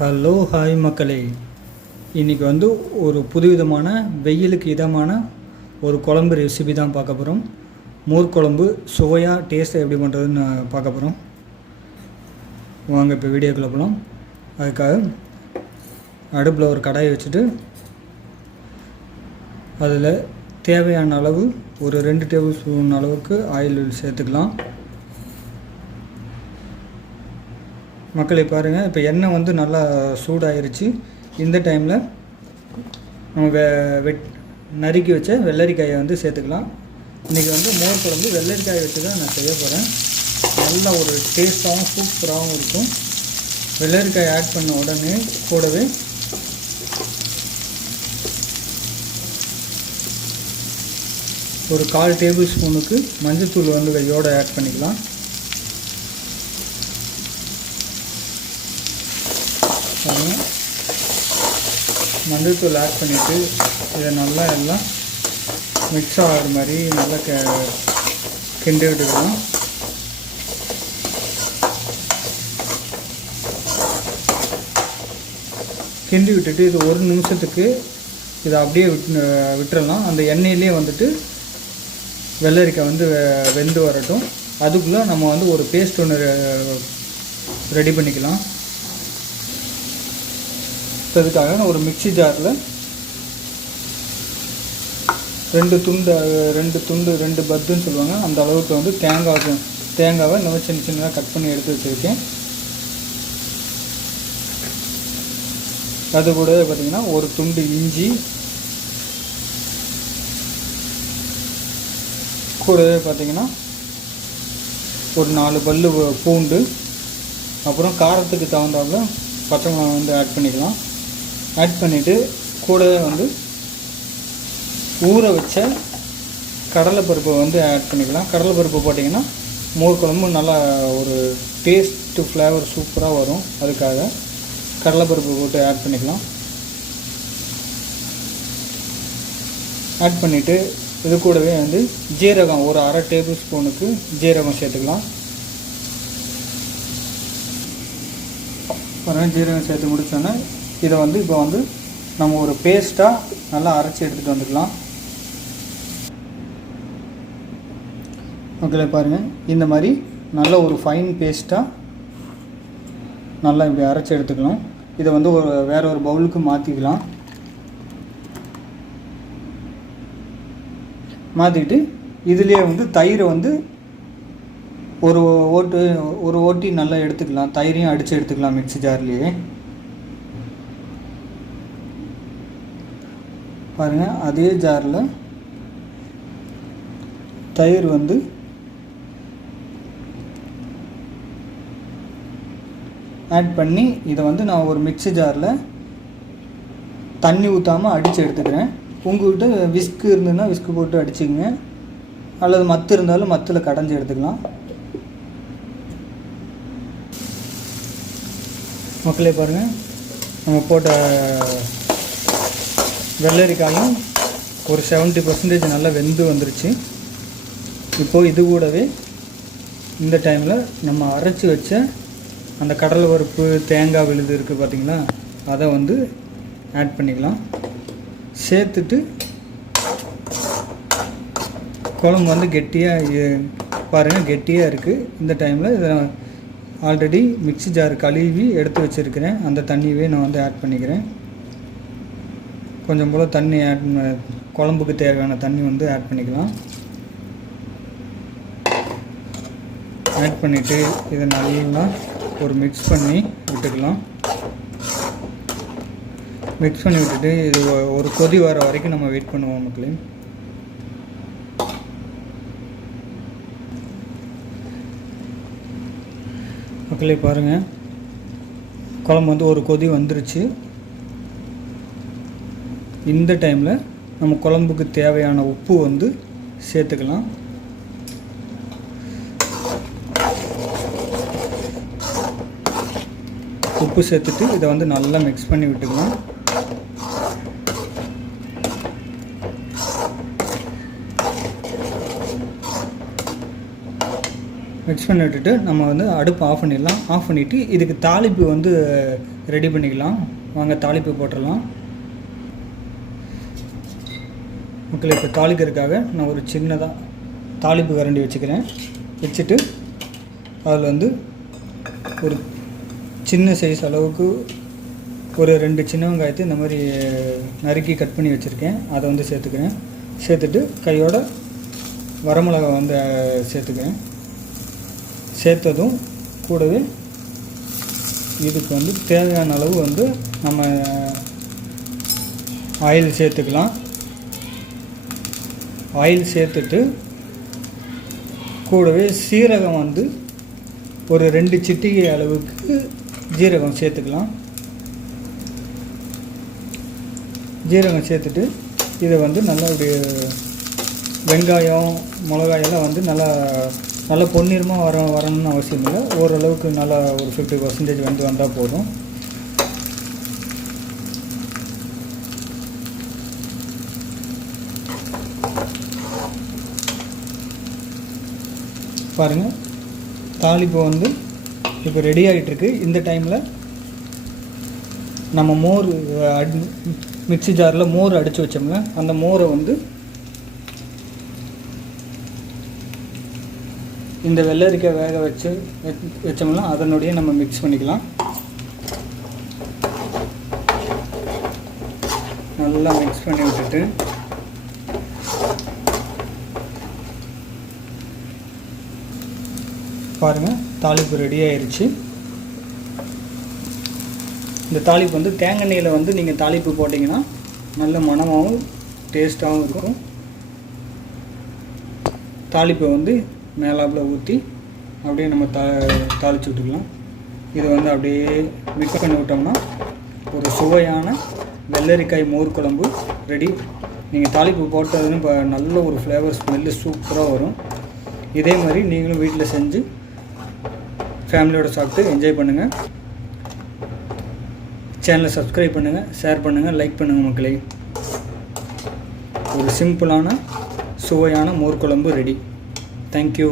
Hello hi மக்களே, இன்றைக்கி வந்து ஒரு புதுவிதமான வெயிலுக்கு இதமான ஒரு குழம்பு ரெசிபி தான் பார்க்க போகிறோம். மோர் குழம்பு சுவையாக டேஸ்ட்டாக எப்படி பண்ணுறதுன்னு பார்க்க போகிறோம். வாங்க இப்போ வீடியோக்குள்ளே போகலாம். அதுக்காக அடுப்பில் ஒரு கடாயை வச்சுட்டு அதில் தேவையான அளவு ஒரு 2 டேபிள் ஸ்பூன் அளவுக்கு ஆயில் சேர்த்துக்கலாம். மக்களை பாருங்கள், இப்போ எண்ணெய் வந்து நல்லா சூடாயிருச்சு. இந்த டைமில் நம்ம நறுக்கி வச்ச வெள்ளரிக்காயை வந்து சேர்த்துக்கலாம். இன்றைக்கி வந்து மோர் குழம்பு வெள்ளரிக்காயை வச்சு தான் நான் செய்ய போகிறேன். நல்லா ஒரு டேஸ்ட்டாகவும் சூப்பராகவும் இருக்கும். வெள்ளரிக்காயை ஆட் பண்ண உடனே கூடவே ஒரு 1/4 டேபிள் ஸ்பூனுக்கு மஞ்சள்தூள் வந்து கையோடு ஆட் பண்ணிக்கலாம். மஞ்சள்தூள் ஆட் பண்ணிவிட்டு இதை நல்லா எல்லாம் மிக்ஸ் ஆகிற மாதிரி நல்லா கிண்டி விட்டுக்கலாம். கிண்டி விட்டுட்டு இது 1 நிமிஷத்துக்கு இதை அப்படியே விட்டுறலாம். அந்த எண்ணெயிலே வந்துட்டு வெள்ளரிக்காய் வந்து வெந்து வரட்டும். அதுக்குள்ளே நம்ம வந்து ஒரு பேஸ்ட் ஒன்று ரெடி பண்ணிக்கலாம். அதுக்காக நான் ஒரு மிக்ஸி ஜாரில் 2 பத்துன்னு சொல்லுவாங்க, அந்த அளவுக்கு வந்து தேங்காவை இன்னும் சின்ன சின்னதாக கட் பண்ணி எடுத்து வச்சுருக்கேன். அது கூடவே பார்த்திங்கன்னா ஒரு துண்டு இஞ்சி, கூடவே பார்த்திங்கன்னா ஒரு 4 பல்லு பூண்டு, அப்புறம் காரத்துக்கு தகுந்தாப்புல பச்சை மிளகாய் வந்து ஆட் பண்ணிக்கலாம். ஆட் பண்ணிவிட்டு கூடவே வந்து ஊற வச்ச கடலைப்பருப்பை வந்து ஆட் பண்ணிக்கலாம். கடலைப்பருப்பு போட்டிங்கன்னா மோர் குழம்பு நல்லா ஒரு டேஸ்ட்டு ஃப்ளேவர் சூப்பராக வரும். அதுக்காக கடலைப்பருப்பு போட்டு ஆட் பண்ணிக்கலாம். ஆட் பண்ணிவிட்டு இது கூடவே வந்து ஜீரகம் ஒரு 1/2 டேபிள் ஸ்பூனுக்கு ஜீரகம் சேர்த்துக்கலாம். ஜீரகம் சேர்த்து முடிச்சோன்னே இதை வந்து இப்போ வந்து நம்ம ஒரு பேஸ்ட்டாக நல்லா அரைச்சி எடுத்துகிட்டு வந்துக்கலாம். ஓகே, பாருங்கள், இந்த மாதிரி நல்ல ஒரு ஃபைன் பேஸ்ட்டாக நல்லா இப்படி அரைச்சி எடுத்துக்கலாம். இதை வந்து வேறு ஒரு பவுலுக்கு மாற்றிக்கலாம். மாற்றிட்டு இதுலேயே வந்து தயிரை வந்து ஒரு ஓட்டி நல்லா எடுத்துக்கலாம். தயிரையும் அடித்து எடுத்துக்கலாம் மிக்ஸி ஜார்லேயே. பாருங்கள், அதே ஜாரில் தயிர் வந்து ஆட் பண்ணி இதை வந்து நான் ஒரு மிக்ஸி ஜாரில் தண்ணி ஊற்றாமல் அடித்து எடுத்துக்கிறேன். உங்கள்கிட்ட விஸ்கு இருந்ததுன்னா விஸ்கு போட்டு அடிச்சுக்கங்க, அல்லது மத்து இருந்தாலும் மத்தில் கடைஞ்சி எடுத்துக்கலாம். மக்களே பாருங்கள், நம்ம போட்ட வெள்ளரிக்காயும் ஒரு 70% நல்லா வெந்து வந்துருச்சு. இப்போது இது கூடவே இந்த டைமில் நம்ம அரைச்சி வச்ச அந்த கடலை பருப்பு தேங்காய் விழுது இருக்குது பார்த்திங்களா, அதை வந்து ஆட் பண்ணிக்கலாம். சேர்த்துட்டு குழம்பு வந்து கெட்டியாக பாருங்கள், கெட்டியாக இருக்குது. இந்த டைமில் இதை ஆல்ரெடி மிக்ஸி ஜார் கழுவி எடுத்து வச்சுருக்கிறேன். அந்த தண்ணியவே நான் வந்து ஆட் பண்ணிக்கிறேன். கொஞ்சம் போல் தண்ணி குழம்புக்கு தேவையான தண்ணி வந்து ஆட் பண்ணிக்கலாம். ஆட் பண்ணிவிட்டு இதை நல்லா ஒரு மிக்ஸ் பண்ணி விட்டுக்கலாம். மிக்ஸ் பண்ணி விட்டுட்டு இது ஒரு கொதி வர வரைக்கும் நம்ம வெயிட் பண்ணுவோம் மக்களே. மக்களே பாருங்கள், குழம்பு வந்து ஒரு கொதி வந்துருச்சு. இந்த டைமில் நம்ம குழம்புக்கு தேவையான உப்பு வந்து சேர்த்துக்கலாம். உப்பு சேர்த்துட்டு இதை வந்து நல்லா மிக்ஸ் பண்ணி விட்டுக்கலாம். மிக்ஸ் பண்ணி விட்டுட்டு நம்ம வந்து அடுப்பு ஆஃப் பண்ணிடலாம். ஆஃப் பண்ணிவிட்டு இதுக்கு தாளிப்பு வந்து ரெடி பண்ணிக்கலாம். வாங்க தாளிப்பு போட்டுடலாம். மக்கள் இப்போ தாளிக்கிறதுக்காக நான் ஒரு சின்னதாக தாளிப்பு கரண்டி வச்சுக்கிறேன். வச்சுட்டு அதில் வந்து ஒரு சின்ன சைஸ் அளவுக்கு ஒரு 2 சின்ன வெங்காயத்தை இந்த மாதிரி நறுக்கி கட் பண்ணி வச்சுருக்கேன். அதை வந்து சேர்த்துக்கிறேன். சேர்த்துட்டு கையோட வரமிளகாய் வந்து சேர்த்துக்கிறேன். சேர்த்ததும் கூடவே இதுக்கு வந்து தேவையான அளவு வந்து நம்ம ஆயில் சேர்த்துக்கலாம். ஆயில் சேர்த்துட்டு கூடவே சீரகம் வந்து ஒரு 2 சிட்டிகை அளவுக்கு ஜீரகம் சேர்த்துக்கலாம். ஜீரகம் சேர்த்துட்டு இதை வந்து நல்லா இப்படி வெங்காயம் மிளகாயெல்லாம் வந்து நல்லா பொன்னிறமாக வரணும்னு அவசியம் இல்லை. ஓரளவுக்கு நல்லா ஒரு 50% வந்து வந்தால் போதும். பாருங்கள், தாளிப்பு வந்து இப்போ ரெடி ஆகிட்டுருக்கு. இந்த டைமில் நம்ம மோர் மிக்ஸி ஜாரில் மோர் அடித்து வச்சோம்ல, அந்த மோரை வந்து இந்த வெள்ளரிக்காய் வேக வச்சோம்னா அதனுடைய நம்ம மிக்ஸ் பண்ணிக்கலாம். நல்லா மிக்ஸ் பண்ணி விட்டுட்டு பாருங்கள், தாளிப்பு ரெடி ஆயிடுச்சு. இந்த தாளிப்பு வந்து தேங்காய் எண்ணெயில் வந்து நீங்கள் தாளிப்பு போட்டிங்கன்னா நல்ல மணமாகவும் டேஸ்ட்டாகவும் இருக்கும். தாளிப்பை வந்து மேலாப்பில் ஊற்றி அப்படியே நம்ம தாளித்து விட்டுக்கலாம். இதை வந்து அப்படியே மிக்ஸ் பண்ணி விட்டோம்னா ஒரு சுவையான வெள்ளரிக்காய் மோர் குழம்பு ரெடி. நீங்கள் தாளிப்பு போட்டதுன்னு இப்போ நல்ல ஒரு ஃப்ளேவர் ஸ்மெல்லு சூப்பராக வரும். இதே மாதிரி நீங்களும் வீட்டில் செஞ்சு ஃபேமிலியோடு சாப்பிட்டு என்ஜாய் பண்ணுங்கள். சேனலை சப்ஸ்கிரைப் பண்ணுங்கள், ஷேர் பண்ணுங்கள், லைக் பண்ணுங்கள் மக்களே. ஒரு சிம்பிளான சுவையான மோர் குழம்பு ரெடி. தேங்க்யூ.